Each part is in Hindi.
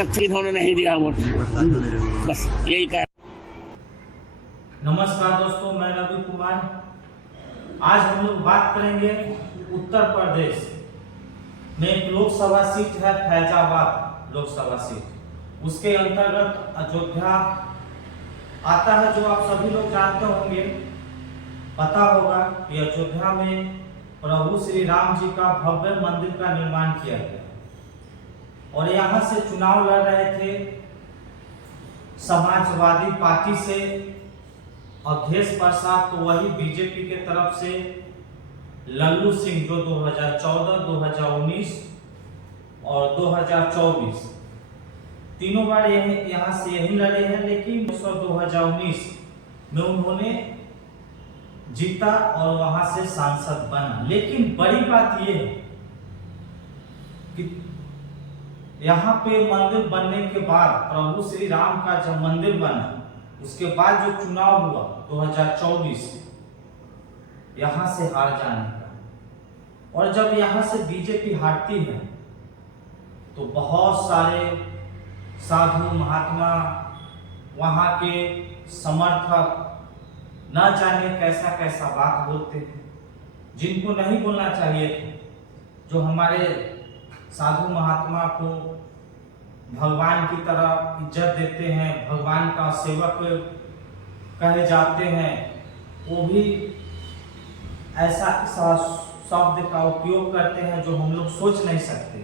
इन्होंने नहीं दिया वोट, बस यही कह। नमस्कार दोस्तों, मैं रवि कुमार। आज हम लोग बात करेंगे उत्तर प्रदेश में एक लोकसभा सीट है, फैजाबाद लोकसभा सीट। उसके अंतर्गत अयोध्या आता है, जो आप सभी लोग जानते होंगे। पता होगा कि अयोध्या में प्रभु श्री राम जी का भव्य मंदिर का निर्माण किया गया और यहाँ से चुनाव लड़ रहे थे समाजवादी पार्टी से अवधेश प्रसाद, तो वही बीजेपी के तरफ से लल्लू सिंह, जो 2014, 2019 और 2024 तीनों बार यहाँ से यही लड़े हैं। लेकिन 2019 में उन्होंने जीता और वहां से सांसद बना। लेकिन बड़ी बात यह है कि यहाँ पे मंदिर बनने के बाद, प्रभु श्री राम का जब मंदिर बना, उसके बाद जो चुनाव हुआ 2024, यहाँ से हार जाने का, और जब यहाँ से बीजेपी हारती है तो बहुत सारे साधु महात्मा, वहाँ के समर्थक न जाने कैसा कैसा बात बोलते हैं, जिनको नहीं बोलना चाहिए थे। जो हमारे साधु महात्मा को भगवान की तरह इज्जत देते हैं, भगवान का सेवक कहे जाते हैं, वो भी ऐसा शब्द का उपयोग करते हैं जो हम लोग सोच नहीं सकते।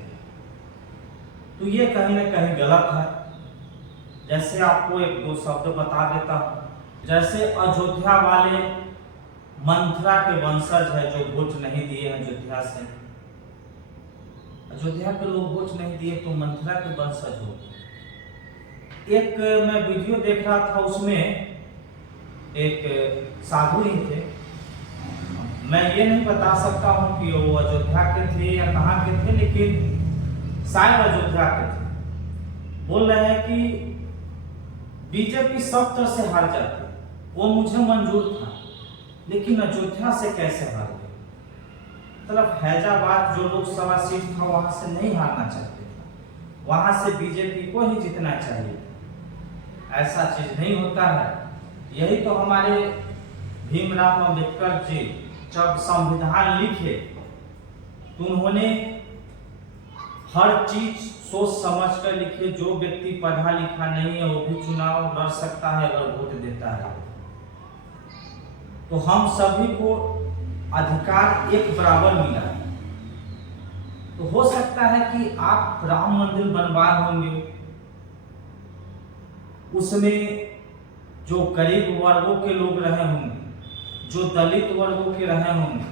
तो ये कहीं ना कहीं गलत है। जैसे आपको एक दो शब्द बता देता हूँ। जैसे अयोध्या वाले मंथरा के वंशज है जो वोट नहीं दिए हैं अयोध्या से। अयोध्या के लोग वोट नहीं दिए तो मंथरा के वंशज हो। एक मैं वीडियो देख रहा था, उसमें एक साधु ही थे। मैं ये नहीं बता सकता हूँ कि वो अयोध्या के थे या कहाँ के थे, लेकिन शायद अयोध्या के थे। बोल रहे हैं कि बीजेपी सब तरह से हार जाती, वो मुझे मंजूर था, लेकिन अयोध्या से कैसे हार गए। मतलब फैजाबाद जो लोकसभा सीट था, वहां से नहीं हारना चाहते, वहां से बीजेपी को ही जीतना चाहिए। ऐसा चीज नहीं होता है। यही तो हमारे भीमराव अम्बेडकर जी जब संविधान लिखे तो उन्होंने हर चीज सोच समझ कर लिखे। जो व्यक्ति पढ़ा लिखा नहीं है वो भी चुनाव लड़ सकता है अगर वोट देता है। तो हम सभी को अधिकार एक बराबर मिला है। तो हो सकता है कि आप राम मंदिर बनवाए होंगे, उसमें जो गरीब वर्गों के लोग रहे होंगे, जो दलित वर्गों के रहे होंगे,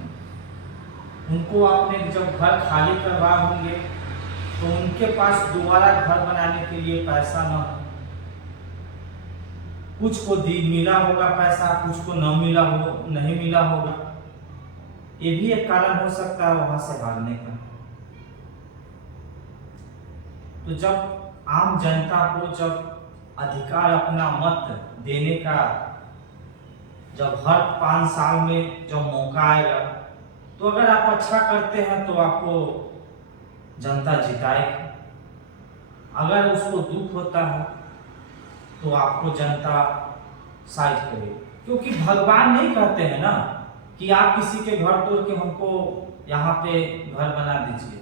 उनको आपने जब घर खाली करवाए होंगे तो उनके पास दोबारा घर बनाने के लिए पैसा न हो। कुछ को मिला होगा पैसा, कुछ को नहीं मिला होगा। ये भी एक कारण हो सकता है वहां से हारने का। तो जब आम जनता को जब अधिकार अपना मत देने का, जब हर 5 साल में जब मौका आएगा, तो अगर आप अच्छा करते हैं तो आपको जनता जिताएगी। अगर उसको दुख होता है तो आपको जनता साइड करेगी। क्योंकि भगवान नहीं कहते हैं ना कि आप किसी के घर तोड़ के हमको यहाँ पे घर बना दीजिए।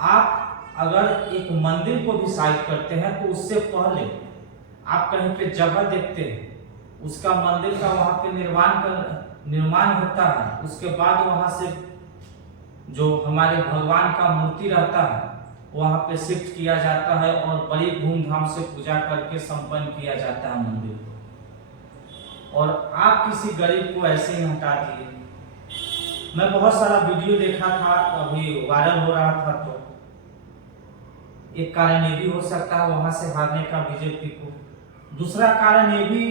आप अगर एक मंदिर को भी साइड करते हैं तो उससे पहले आप कहीं पे जगह देखते हैं, उसका मंदिर का वहां पे निर्माण होता है। उसके बाद वहां से जो हमारे भगवान का मूर्ति रहता है वहां पे शिफ्ट किया जाता है और बड़ी धूमधाम से पूजा करके संपन्न किया जाता है मंदिर को। और आप किसी गरीब को ऐसे ही हटा दिए। मैं बहुत सारा वीडियो देखा था, अभी वायरल हो रहा था। तो एक कारण ये भी हो सकता है वहां से हारने का बीजेपी को। दूसरा कारण ये भी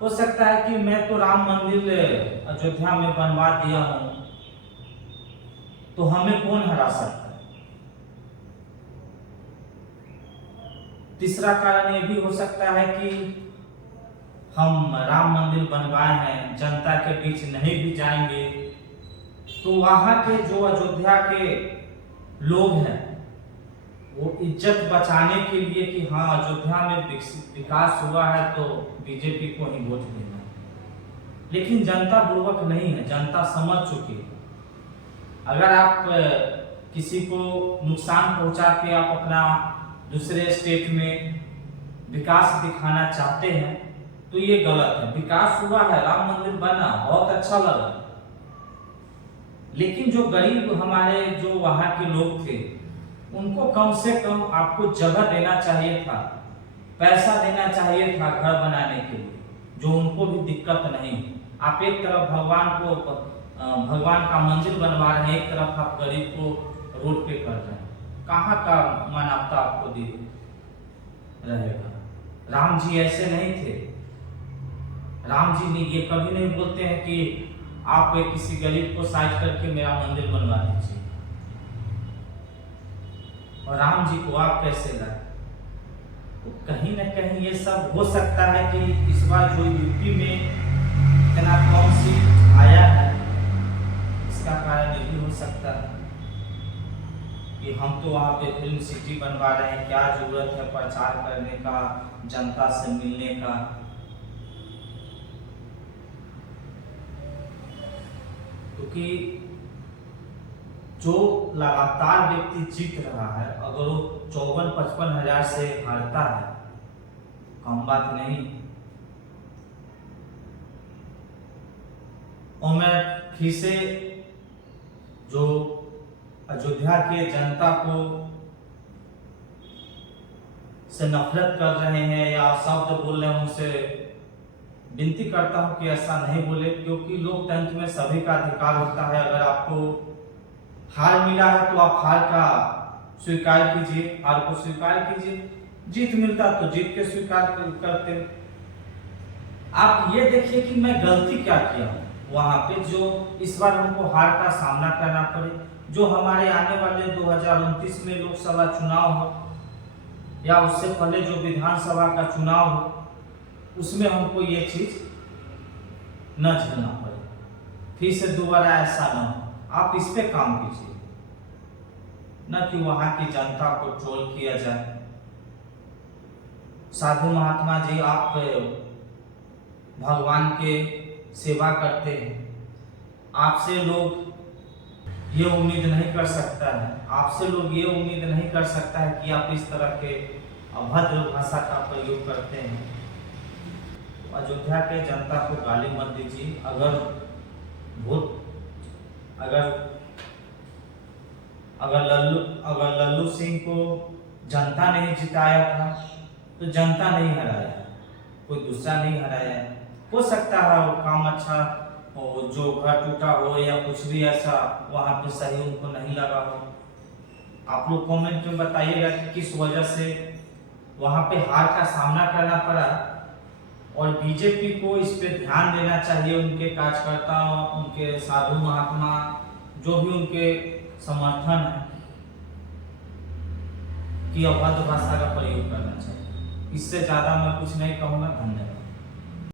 हो सकता है कि मैं तो राम मंदिर अयोध्या में बनवा दिया हूं, तो हमें कौन हरा सकता है। तीसरा कारण ये भी हो सकता है कि हम राम मंदिर बनवाए हैं, जनता के बीच नहीं भी जाएंगे तो वहां के जो अयोध्या के लोग हैं वो इज्जत बचाने के लिए कि हाँ अयोध्या में विकास हुआ है तो बीजेपी को ही वोट देना है। लेकिन जनता बुर्बक नहीं है, जनता समझ चुकी है। अगर आप किसी को नुकसान पहुंचा के आप अपना दूसरे स्टेट में विकास दिखाना चाहते हैं तो ये गलत है। विकास हुआ है, राम मंदिर बना, बहुत अच्छा लगा, लेकिन जो गरीब हमारे जो वहां के लोग थे उनको कम से कम आपको जगह देना चाहिए था, पैसा देना चाहिए था घर बनाने के लिए, जो उनको भी दिक्कत नहीं। आप एक तरफ भगवान का मंदिर बनवा रहे हैं, एक तरफ आप गरीब को रोड पे कर रहे हैं। कहाँ का मानवता आपको दी रहेगा? राम जी ऐसे नहीं थे। राम जी ने ये कभी नहीं बोलते हैं कि आप किसी गरीब को साइड करके मेरा मंदिर बनवा दीजिए। और राम जी को आप कैसे लाए? तो कहीं ना कहीं ये सब हो सकता है कि इस बार जो यूपी में इतना कम सीट आया है, इसका कारण ये भी हो सकता है कि हम तो वहाँ पे फिल्म सिटी बनवा रहे हैं, क्या जरूरत है प्रचार करने का, जनता से मिलने का। क्योंकि जो लगातार व्यक्ति जीत रहा है, अगर वो 54-55 हजार से हारता है, कम बात नहीं। और मैं फिर से जो अयोध्या के जनता को से नफरत कर रहे हैं या शब्द बोल रहे हैं, उनसे विनती करता हूं कि ऐसा नहीं बोले, क्योंकि लोकतंत्र में सभी का अधिकार होता है। अगर आपको हार मिला है तो आप हार का स्वीकार कीजिए, हार को स्वीकार कीजिए। जीत मिलता तो जीत के स्वीकार करते। आप ये देखिए कि मैं गलती क्या किया वहां पे, जो इस बार हमको हार का सामना करना पड़े। जो हमारे आने वाले 2029 में लोकसभा चुनाव हो या उससे पहले जो विधानसभा का चुनाव हो, उसमें हमको ये चीज न झेलना पड़े, फिर से दोबारा ऐसा न हो। आप इस पे काम कीजिए, न कि वहां की जनता को ट्रोल किया जाए। साधु महात्मा जी, आप भगवान के सेवा करते हैं, आपसे लोग ये उम्मीद नहीं कर सकता है, आपसे लोग ये उम्मीद नहीं कर सकता है कि आप इस तरह के अभद्र भाषा का प्रयोग करते हैं। अयोध्या के जनता को गाली मत दीजिए। अगर लल्लू सिंह को जनता नहीं जिताया था तो जनता नहीं हराया, कोई दूसरा नहीं हराया। हो सकता है वो काम अच्छा हो, जो घर टूटा हो या कुछ भी ऐसा वहां पे सही उनको नहीं लगा हो। आप लोग कमेंट में बताइएगा कि किस वजह से वहां पे हार का सामना करना पड़ा। और बीजेपी को इस पे ध्यान देना चाहिए, उनके कार्यकर्ता, उनके साधु महात्मा, जो भी उनके समर्थन है, कि अभद्र भाषा का प्रयोग करना चाहिए। इससे ज्यादा मैं कुछ नहीं कहूँगा। धन्यवाद।